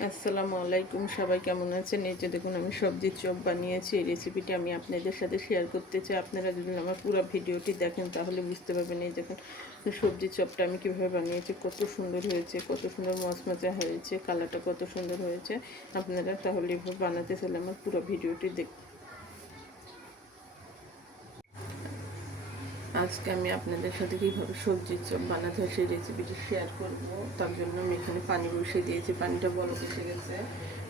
আসসালামু আলাইকুম, সবাই কেমন আছেন? এই যে দেখুন, আমি সবজির চপ বানিয়েছি। এই রেসিপিটি আমি আপনাদের সাথে শেয়ার করতে চাই। আপনারা যদি আমার পুরো ভিডিওটি দেখেন, তাহলে বুঝতে পারবেন এই দেখুন, সবজি চপটা আমি কীভাবে বানিয়েছি, কত সুন্দর হয়েছে, কত সুন্দর মচমচা হয়েছে কালারটা কত সুন্দর হয়েছে। আপনারা তাহলে এভাবে বানাতে চাইলে আমার পুরো ভিডিওটি দেখ আজকে আমি আপনাদের সাথে কীভাবে সবজির চপ বানাতে হয় সেই রেসিপিটি শেয়ার করব। তার জন্য আমি এখানে পানি বসিয়ে দিয়েছি। পানিটা বরফ এসে গেছে।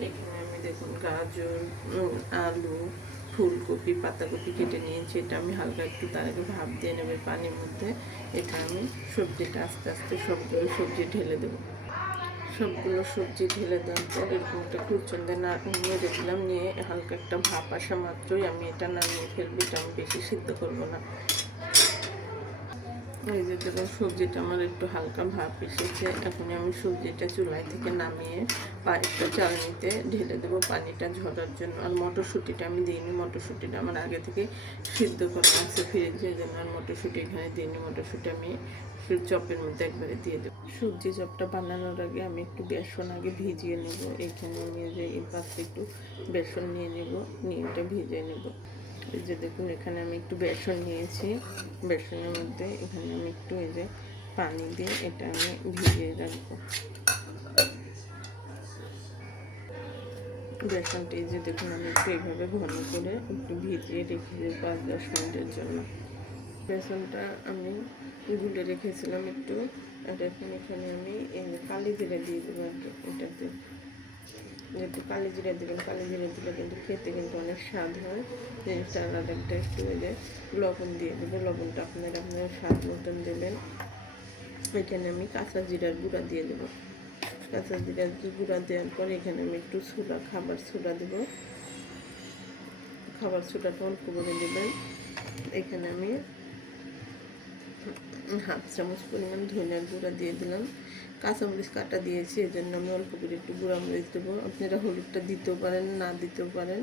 এখানে আমি দেখুন গাজর আলু, ফুলকপি, পাতাকপি কেটে নিয়েছি। এটা আমি হালকা একটু তার আগে ভাপ দিয়ে নেবে পানির মধ্যে। এটা আমি সবজিটা আস্তে আস্তে সবগুলো সবজি ঢেলে দেবো। সবগুলো সবজি ঢেলে দেওয়ার পর এরকম একটা খুরচন্দে না নিয়ে রেখেছিলাম। নিয়ে হালকা একটা ভাপ আসা মাত্রই আমি এটা নামিয়ে ফেলব। এটা আমি বেশি সিদ্ধ করব না। এই যে দেখুন, সবজিটা আমার একটু হালকা ভাপ এসেছে। এখন আমি সবজিটা চুলাই থেকে নামিয়ে পানিটা চালনিতে ঢেলে দেবো পানিটা ঝরার জন্য। আর মটরশুঁটিটা আমি দিইনি, মটরশুঁটিটা আমার আগে থেকে সিদ্ধ করা আছে ফ্রিজে এই জন্য। আর মটরশুঁটি এখানে দিইনি, মটরশুঁটি আমি চপের মধ্যে একবারে দিয়ে দেবো। সবজি চপটা বানানোর আগে আমি একটু বেসন আগে ভিজিয়ে নেব। এইখানে নিয়ে যে এই পাশে একটু বেসন নিয়ে নেব, নিয়ে এটা ভিজিয়ে নেব। এই যে দেখুন, এখানে আমি একটু বেসন নিয়েছি। বেসনের মধ্যে এখানে আমি একটু এই যে পানি দিয়ে এটা আমি ভিজিয়ে রাখব। বেসনটা যে দেখুন, আমি একটু এইভাবে ঘন করে একটু ভিজিয়ে রেখে দিই পাঁচ দশ মিনিটের জন্য। বেসনটা আমি গুলে রেখেছিলাম একটু। আর এখন এখানে আমি কালি জিরে দিয়ে দেবো এটাতে। যেহেতু কালি জিরা দেবেন কালি জিরা দিলে কিন্তু খেতে কিন্তু অনেক স্বাদ হয়। জিনিসটা আলাদা একটা একটু ওই যে লবণ দিয়ে দেবো, লবণটা আপনারা আপনার স্বাদ মতন দেবেন। এখানে আমি কাঁচা জিরার গুঁড়া দিয়ে দেবো। কাঁচা জিরার গুঁড়া দেওয়ার পর এখানে আমি একটু সোডা খাবার সোডা দেবো। খাবার সোডাটা অল্প করে দেবেন। এখানে আমি হাফ চামচ পরিমাণ ধনিয়ার গুঁড়া দিয়ে দিলাম। কাঁচামরিচ কাটা দিয়েছি এই জন্য আমি অল্প করে একটু গুঁড়া মরিচ দেবো। আপনারা হলুদটা দিতেও পারেন, না দিতেও পারেন।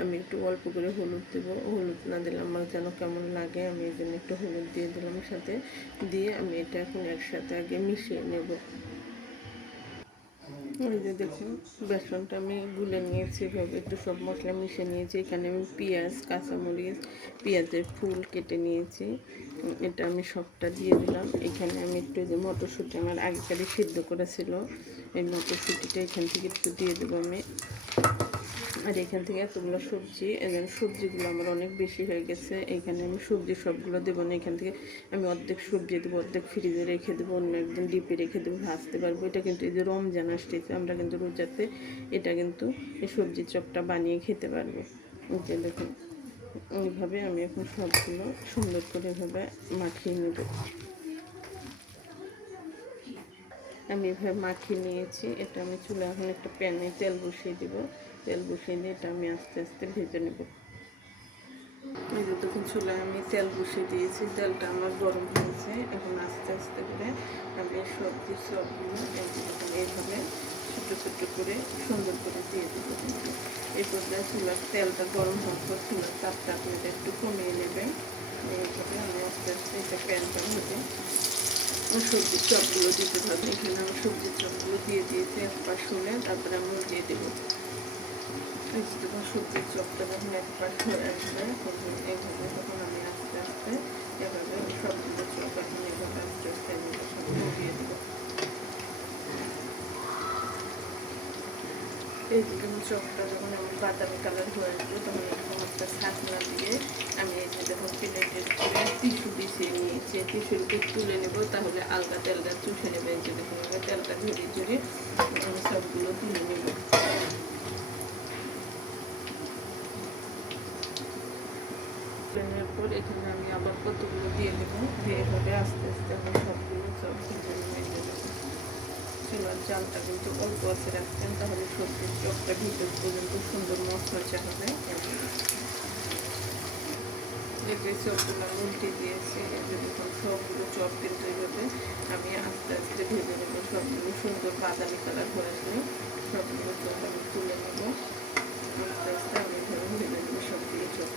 আমি একটু অল্প করে হলুদ দেবো। হলুদ না দিলে আমার যেন কেমন লাগে, আমি এই জন্য একটু হলুদ দিয়ে দিলাম সাথে। দিয়ে আমি এটা এখন একসাথে আগে মিশিয়ে নেব। এই যে দেখুন, বেসনটা আমি গুলে নিয়েছি এভাবে। একটু সব মশলা মিশে নিয়েছি। এখানে আমি পেঁয়াজ, কাঁচামরিচ, পেঁয়াজের ফুল কেটে নিয়েছি। এটা আমি সবটা দিয়ে দিলাম। এখানে আমি একটু যে মটরশুঁটি আমার আগেকারই সিদ্ধ করেছিল, এই মটরশুঁটিটা এখান থেকে একটু দিয়ে দেবো আমি। আর এখান থেকে এতগুলো সবজি এখানে সবজিগুলো আমার অনেক বেশি হয়ে গেছে। এখানে আমি সবজি সবগুলো দেবো না, এখান থেকে আমি অর্ধেক সবজি দেবো, অর্ধেক ফ্রিজে রেখে দেবো, অন্য একদিন ডিপে রেখে দেবো, ভাজতে পারব। এটা কিন্তু এই যে রমজান আসতেছে, আমরা কিন্তু রোজাতে এটা কিন্তু এই সবজি চপটা বানিয়ে খেতে পারব। যে দেখুন, এইভাবে আমি এখন সবগুলো সুন্দর করে এভাবে মাখিয়ে নেব। আমি এভাবে মাখিয়ে নিয়েছি, এটা আমি চুলে এখন একটা প্যানে তেল বসিয়ে দিব। তেল বসিয়ে দিয়ে এটা আমি আস্তে আস্তে ভেজে নেব। এই যে তখন চুলায় আমি তেল বসিয়ে দিয়েছি, তেলটা আমার গরম হয়েছে। এখন আস্তে আস্তে করে আমি সবজি সবগুলো এইভাবে ছোটো ছোটো করে সুন্দর করে দিয়ে দেবো। এই পর্যায়ে চুলার তেলটা গরম হওয়ার পর চুলার তাপটা আপনাদের একটু কমিয়ে নেবেন। এইভাবে আমি আস্তে আস্তে এটা প্যানটা ভেজে সবজির চপগুলো দিতে হবে এখানে আমি সবজির চপগুলো দিয়ে দিয়েছি এক পাশ হলে তারপরে আমি দিয়ে দেবো। যখন সবজির চপটা যখন এক পাশ হয়ে আসবে, তখন এইভাবে তখন আমি আস্তে আস্তে এভাবে সবগুলো চপ এখন এইভাবে আস্তে আস্তে সবগুলো দিয়ে দেবো। এই যে যখন চপটা যখন আমি বাদামি কালার হয়ে আসবে, তখন এরকম একটা ছাকনা দিয়ে আমি এই যে যখন প্লেটের করে টিস্যু বিছিয়ে নিয়েছি। উপর তুলে নেব, তাহলে আলগা তেলটা চুষে নেবে। এই যে দেখুন তেলটা ঝরিয়ে ঝরিয়ে আমি সবগুলো তুলে নেব। প্লেনের পর এখানে আমি আবার কতগুলো দিয়ে দেবো। দিয়ে এভাবে আস্তে আস্তে আমি সবগুলো সব ভেজে নিয়ে দেবো চুলার জালটা কিন্তু অল্প আছে রাখতেন তাহলে সবজির চপটা ভিতর পর্যন্ত সুন্দর মশমচা হবে চপগুলো আমি উল্টে দিয়েছি যে দেখুন, সবগুলো চপ কিন্তু এইভাবে আমি আস্তে আস্তে ভেবে নেব। সবগুলো সুন্দর বাদামি কালার হয়ে আসলে সবগুলো চপ আমি তুলে নেব। আস্তে আস্তে আমি এভাবে ভেজে নেব সবগুলো চপ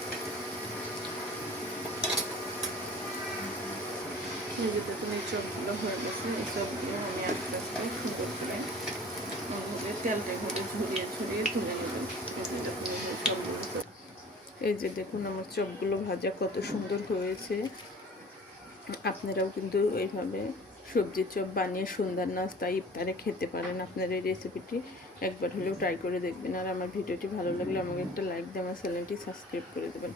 এই যে এই চপগুলো হয়ে গেছে এই চপগুলো আমি আস্তে আস্তে সুন্দর করে এইভাবে তেলটা এভাবে ঝরিয়ে ঝরিয়ে তুলে এই যে দেখুন আমার চপগুলো ভাজা, কত সুন্দর হয়েছে। আপনারাও কিন্তু এইভাবে সবজির চপ বানিয়ে সন্ধ্যার নাস্তা, ইফতারে খেতে পারেন আপনার এই রেসিপিটি একবার হলেও ট্রাই করে দেখবেন। আর আমার ভিডিওটি ভালো লাগলে আমাকে একটা লাইক দিয়ে আমার চ্যানেলটি সাবস্ক্রাইব করে দেবেন।